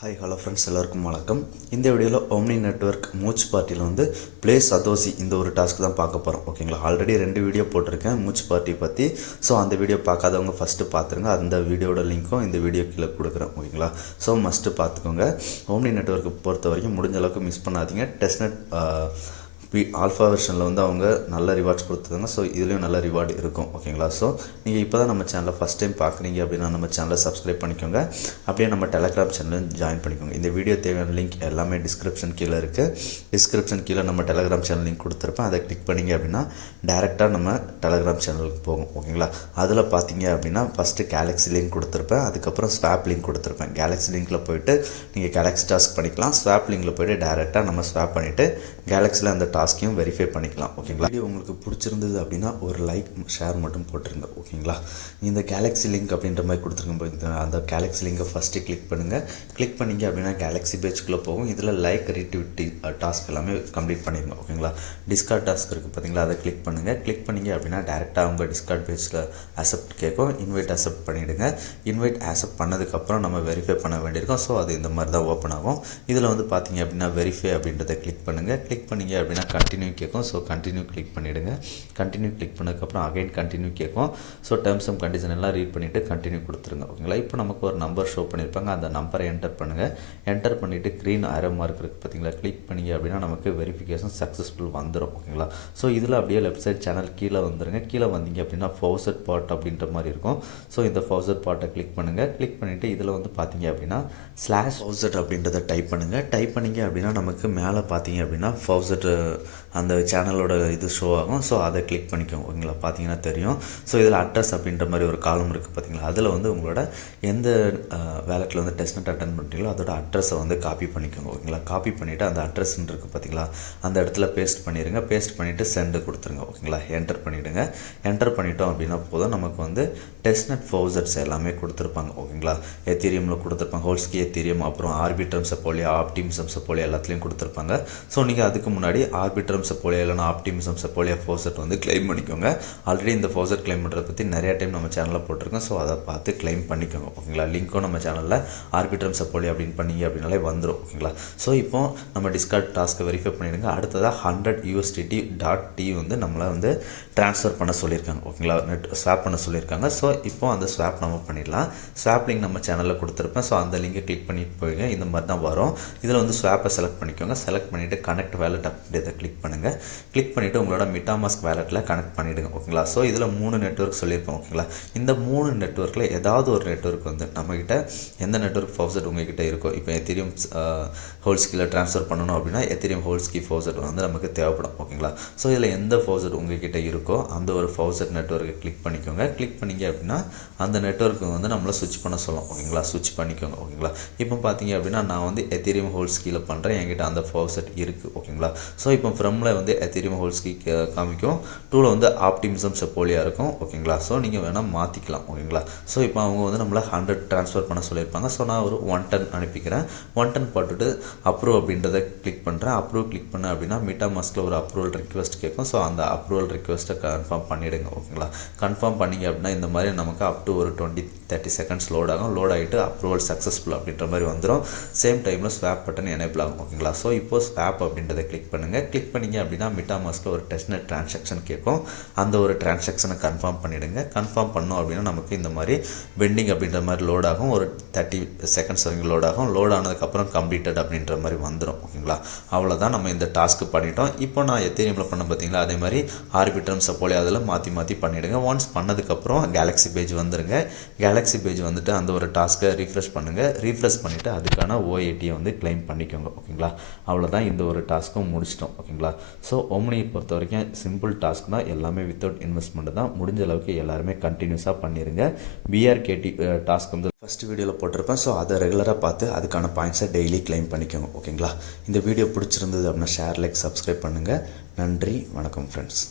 Hi hello friends, எல்லாருக்கும் வணக்கம். இந்த வீடியோவில் ஓம்னி நெட்வொர்க் மூச் பார்ட்டியில் வந்து ப்ளே சதோசி இந்த ஒரு டாஸ்க் தான் பார்க்க போகிறோம். ஓகேங்களா, ஆல்ரெடி 2 வீடியோ போட்டிருக்கேன் மூச் பார்ட்டி பற்றி. ஸோ அந்த வீடியோ பார்க்காதவங்க ஃபஸ்ட்டு பார்த்துருங்க. அந்த வீடியோட லிங்க்கும் இந்த வீடியோ கீழே கொடுக்குறேன். ஓகேங்களா, ஸோ மஸ்ட்டு பார்த்துக்கோங்க. ஓம்னி நெட்வொர்க்கை பொறுத்த வரைக்கும் முடிஞ்ச அளவுக்கு மிஸ் பண்ணாதீங்க. டெஸ்ட்நெட் ஆல்ஃபா வெர்ஷனில் வந்து அவங்க நல்ல ரிவார்ட்ஸ் கொடுத்துருந்தாங்க. ஸோ இதுலேயும் நல்ல ரிவார்டு இருக்கும். ஓகேங்களா, ஸோ நீங்கள் இப்போ தான் நம்ம சேனலை ஃபஸ்ட் டைம் பார்க்குறீங்க அப்படின்னா நம்ம சேனலை சப்ஸ்கிரைப் பண்ணிக்கோங்க. அப்படியே நம்ம டெலகிராம் சேனலும் ஜாயின் பண்ணிக்கோங்க. இந்த வீடியோ தேவையான லிங்க் எல்லாமே டிஸ்கிரிப்ஷன் கீழே இருக்குது. டிஸ்கிரிப்ஷன் கீழே நம்ம டெலகிராம் சேனல் லிங்க் கொடுத்துருப்பேன். அதை கிளிக் பண்ணிங்க அப்படின்னா டேரெக்டாக நம்ம டெலகிராம் சேனலுக்கு போகும். ஓகேங்களா, அதில் பார்த்தீங்க அப்படின்னா ஃபஸ்ட்டு கேலக்ஸி லிங்க் கொடுத்துருப்பேன். அதுக்கப்புறம் ஸ்வாப் லிங்க் கொடுத்துருப்பேன். கேலக்ஸி லிங்க்கில் போய்ட்டு நீங்கள் கேலக்ஸி டாஸ்க் பண்ணிக்கலாம். ஸ்வாப் லிங்கில் போய்ட்டு டேரெக்டாக நம்ம ஸ்வாப் பண்ணிவிட்டு கேலக்ஸியில் அந்த டாஸ்க்கையும் வெரிஃபை பண்ணிக்கலாம். ஓகேங்களா, வீடியோ உங்களுக்கு பிடிச்சிருந்தது அப்படின்னா ஒரு லைக் ஷேர் மட்டும் போட்டுருங்க. ஓகேங்களா, இந்த கேலக்ஸி லிங்க் அப்படின்ற மாதிரி கொடுத்துருங்க. அந்த கேலக்ஸி லிங்கை ஃபஸ்ட்டு கிளிக் பண்ணுங்கள். கிளிக் பண்ணிங்க அப்படின்னா கேலக்ஸி பேஜ்குள்ளே போகும். இதில் லைக் ரீட்வீட் டாஸ்க் எல்லாமே கம்ப்ளீட் பண்ணிடுங்க. ஓகேங்களா, டிஸ்கார்ட் டாஸ்க் இருக்குது பார்த்தீங்களா, அதை கிளிக் பண்ணுங்கள். கிளிக் பண்ணிங்க அப்படின்னா டேரெக்டாக உங்கள் டிஸ்கார்ட் பேஜில் அக்செப்ட் கேட்கும். இன்வைட் அக்செப்ட் பண்ணிவிடுங்க. இன்வைட் அக்செப்ட் பண்ணதுக்கப்புறம் நம்ம வெரிஃபை பண்ண வேண்டியிருக்கோம். ஸோ அது இந்த மாதிரி தான் ஓப்பன் ஆகும். இதில் வந்து பார்த்தீங்க அப்படின்னா வெரிஃபை அப்படின்றத கிளிக் பண்ணுங்கள். கிளிக் பண்ணிங்க அப்படின்னா கண்டினியூ கேட்கும். ஸோ கண்டினியூ கிளிக் பண்ணிவிடுங்க. கண்டினியூ கிளிக் பண்ணதுக்கப்புறம் அகைன் கண்டினியூ கேட்கும். ஸோ டேர்ம்ஸ் அண்ட் கண்டிஷன் எல்லாம் ரீட் பண்ணிவிட்டு கண்டினியூ கொடுத்துருங்க. ஓகேங்களா, இப்போ நமக்கு ஒரு நம்பர் ஷோ பண்ணியிருப்பாங்க. அந்த நம்பரை என்டர் பண்ணுங்கள். என்டர் பண்ணிவிட்டு க்ரீன் ஆரோ மார்க் இருக்குது பார்த்தீங்களா, கிளிக் பண்ணிங்க அப்படின்னா நமக்கு வெரிஃபிகேஷன் சக்ஸஸ்ஃபுல் வந்துடும். ஓகேங்களா, ஸோ இதில் அப்படியே லெஃப்ட் சைட் சேனல் கீழே வந்துடுங்க. கீழே வந்தீங்க அப்படின்னா ஃபவுசட் பாட் அப்படின்ற மாதிரி இருக்கும். ஸோ இந்த ஃபவுசட் பாட்டை கிளிக் பண்ணுங்கள். கிளிக் பண்ணிவிட்டு இதில் வந்து பார்த்தீங்க அப்படின்னா /ஃபவுசட் அப்படின்றத டைப் பண்ணுங்கள். டைப் பண்ணிங்க அப்படின்னா நமக்கு மேலே பார்த்தீங்க அப்படின்னா ஃபவுசட் அந்த சேனலோட இது ஷோ ஆகும். ஸோ அதை கிளிக் பண்ணிக்கோங்க. ஓகேங்களா, பார்த்தீங்கன்னா தெரியும். ஸோ இதில் அட்ரஸ் அப்படின்ற மாதிரி ஒரு காலம் இருக்குது பார்த்தீங்களா, அதில் வந்து உங்களோட எந்த வேலெட்டில் வந்து டெஸ்ட்நெட் அட்டன் பண்ணுறீங்களோ அதோட அட்ரஸை வந்து காப்பி பண்ணிக்கோங்க. ஓகேங்களா, காப்பி பண்ணிவிட்டு அந்த அட்ரஸ்ன்னு இருக்குது பார்த்தீங்களா, அந்த இடத்துல பேஸ்ட் பண்ணிடுங்க. பேஸ்ட் பண்ணிவிட்டு சென்டு கொடுத்துருங்க. ஓகேங்களா, என்டர் பண்ணிவிடுங்க. என்டர் பண்ணிட்டோம் அப்படின்னா போதும், நமக்கு வந்து டெஸ்ட்நெட் ஃபவுசட்ஸ் எல்லாமே கொடுத்துருப்பாங்க. ஓகேங்களா, எத்தீரியமில் கொடுத்துருப்பாங்க, ஹோல்ஸ்கி எத்தீரியம், அப்புறம் ஆர்பிட்ரம் சப்போலியா, ஆப்டிமிசம் சப்போலியா எல்லாத்துலேயும் கொடுத்துருப்பாங்க. ஸோ நீங்கள் அதுக்கு முன்னாடி ஆர்பிட்ரம் சப்போலியா இல்லைனா ஆப்டிமிசம் சப்போலியா ஃபவுசட் வந்து கிளைம் பண்ணிக்கோங்க. ஆல்ரெடி இந்த ஃபவுசட் கிளைம் பண்ணுறத பற்றி நிறைய டைம் நம்ம சேனலில் போட்டிருக்கோம். ஸோ அதை பார்த்து கிளைம் பண்ணிக்கோங்க. ஓகேங்களா, லிங்க்கும் நம்ம சேனலில் ஆர்பிட்ரம் சப்போலியா அப்படின்னு பண்ணிங்க அப்படின்னாலே வந்துடும். ஓகேங்களா, ஸோ இப்போ நம்ம டிஸ்கார்ட் டாஸ்க்கை வெரிஃபை பண்ணிவிடுங்க. அடுத்ததாக $100 வந்து நம்மளை வந்து ட்ரான்ஸ்ஃபர் பண்ண சொல்லியிருக்காங்க. ஓகேங்களா, ஸ்வாப் பண்ண சொல்லியிருக்காங்க. ஸோ இப்போ அந்த ஸ்வாப் நம்ம பண்ணிடலாம். ஸ்வாப் லிங்க் நம்ம சேனலில் கொடுத்துருப்பேன். ஸோ அந்த லிங்கை கிளிக் பண்ணிட்டு போய்ங்க. இந்த மாதிரி தான் வரும். இதில் வந்து ஸ்வாப்பை செலக்ட் பண்ணிக்கோங்க. செலக்ட் பண்ணிவிட்டு கனெக்ட் வேலெட் அப்படின்றத கிளிக் பண்ணுங்கள். கிளிக் பண்ணிவிட்டு உங்களோட MetaMask வேலெட்டில் கனெக்ட் பண்ணிவிடுங்க. ஓகேங்களா, ஸோ இதில் 3 நெட்வொர்க் சொல்லியிருப்போம். ஓகேங்களா, இந்த 3 நெட்வொர்க்கில் ஏதாவது ஒரு நெட்வொர்க் வந்து நம்மக்கிட்ட எந்த நெட்வொர்க் ஃபவுசட் உங்கள்கிட்ட இருக்கோ, இப்போ எத்தீரியம் ஹோல்ஸ்கியில் ட்ரான்ஸ்ஃபர் பண்ணணும் அப்படின்னா எத்தீரியம் ஹோல்ஸ்கி ஃபவுசட் வந்து நமக்கு தேவைப்படும். ஓகேங்களா, ஸோ இதில் எந்த ஃபவுசட் உங்கள்கிட்ட இருக்கோ அந்த ஒரு ஃபவுசட் நெட்வொர்க்கை கிளிக் பண்ணிக்கோங்க. கிளிக் பண்ணிங்க அப்படின்னா அந்த நெட்வொர்க்கு வந்து நம்மளை சுவிட்ச் பண்ண சொல்லும். ஓகேங்களா, சுவிட்ச் பண்ணிக்கோங்க. ஓகேங்களா, இப்போ பார்த்தீங்க அப்படின்னா நான் வந்து எத்தீரியம் ஹோல்ஸ்கியில் பண்ணுறேன். என்கிட்ட அந்த ஃபவுசட் இருக்குது. ஓகேங்களா, ஸோ இப்போ ஃப்ரம்ல வந்து எத்தீரியம் ஹோல்ஸ்கி காமிக்கும். டூவில் வந்து ஆப்டிமிசம் சப்போலியா இருக்கும். ஓகேங்களா, ஸோ நீங்கள் வேணால் மாற்றிக்கலாம். ஓகேங்களா, ஸோ இப்போ அவங்க வந்து நம்மளை 100 ட்ரான்ஸ்ஃபர் பண்ண சொல்லியிருப்பாங்க. ஸோ நான் ஒரு 110 அனுப்பிக்கிறேன். 110 போட்டுட்டு அப்ரூவ் அப்படின்றத கிளிக் பண்ணுறேன். அப்ரூவ் கிளிக் பண்ணேன் அப்படின்னா MetaMaskல ஒரு அப்ரூவல் ரிக்வெஸ்ட் கேட்கும். ஸோ அந்த அப்ரூவல் ரிக்வெஸ்ட்டை கன்ஃபார்ம் பண்ணிவிடுங்க. ஓகேங்களா, கன்ஃபார்ம் பண்ணிங்க அப்படின்னா இந்த மாதிரி நமக்கு அப் டு ஒரு 20-30 செகண்ட்ஸ் லோட் ஆகும். லோட் ஆகிட்டு அப்ரூவல் சக்ஸஸ்ஃபுல் அப்படின்ற மாதிரி வந்துடும். சேம் டைமில் ஸ்வாப் பட்டன் எனேபிள் ஆகும். ஓகேங்களா, ஸோ இப்போது ஸ்வாப் அப்படின்றத கிளிக் பண்ணுங்கள். கிளிக் பண்ணிங்க அப்படின்னா MetaMaskல ஒரு டெஸ்ட்நெட் ட்ரான்சாக்ஷன் கேட்கும். அந்த ஒரு ட்ரான்சாக்ஷனை கன்ஃபார்ம் பண்ணிவிடுங்க. கன்ஃபார்ம் பண்ணோம் அப்படின்னா நமக்கு இந்த மாதிரி பெண்டிங் அப்படின்ற மாதிரி லோட் ஆகும். ஒரு 30 செகண்ட்ஸ் வரைக்கும் லோட் ஆகும். லோட் ஆனதுக்கப்புறம் கம்ப்ளீட்டட் அப்படின்ற மாதிரி வந்துடும். ஓகேங்களா, அவ்வளோதான், நம்ம இந்த டாஸ்க்கு பண்ணிட்டோம். இப்போ நான் எத்தீரியமில் பண்ண பார்த்தீங்களா, அதே மாதிரி ஆர்பிட்ரம் சப்போலியா அதில் மாற்றி பண்ணிவிடுங்க. ஒன்ஸ் பண்ணதுக்கப்புறம் கேலக்ஸி பேஜ் வந்துடுங்க. கேலக்ஸி பேஜ் வந்துட்டு அந்த ஒரு டாஸ்க்கை ரீஃப்ரெஷ் பண்ணுங்கள். ரீஃப்ரெஷ் பண்ணிவிட்டு அதுக்கான OATயை வந்து கிளைம் பண்ணிக்கோங்க. ஓகேங்களா, அவ்வளோதான், இந்த ஒரு டாஸ்க்கும் முடிச்சிட்டோம். ஓகேங்களா, ஸோ ஓம்னியை பொறுத்த வரைக்கும் சிம்பிள் டாஸ்க் தான். எல்லாமே வித்தவுட் இன்வெஸ்ட்மெண்ட் தான். முடிஞ்ச அளவுக்கு எல்லாருமே கண்டினியூஸாக பண்ணிடுங்க. BRKT டாஸ்க் வந்து ஃபஸ்ட் வீடியோவில் போட்டிருப்பேன். ஸோ அதை ரெகுலராக பார்த்து அதுக்கான பாயிண்ட்ஸை டெய்லி கிளைம் பண்ணிக்கோங்க. ஓகேங்களா, இந்த வீடியோ பிடிச்சிருந்தது அப்படின்னா ஷேர், லைக், சப்ஸ்கிரைப் பண்ணுங்கள். நன்றி, வணக்கம் ஃப்ரெண்ட்ஸ்.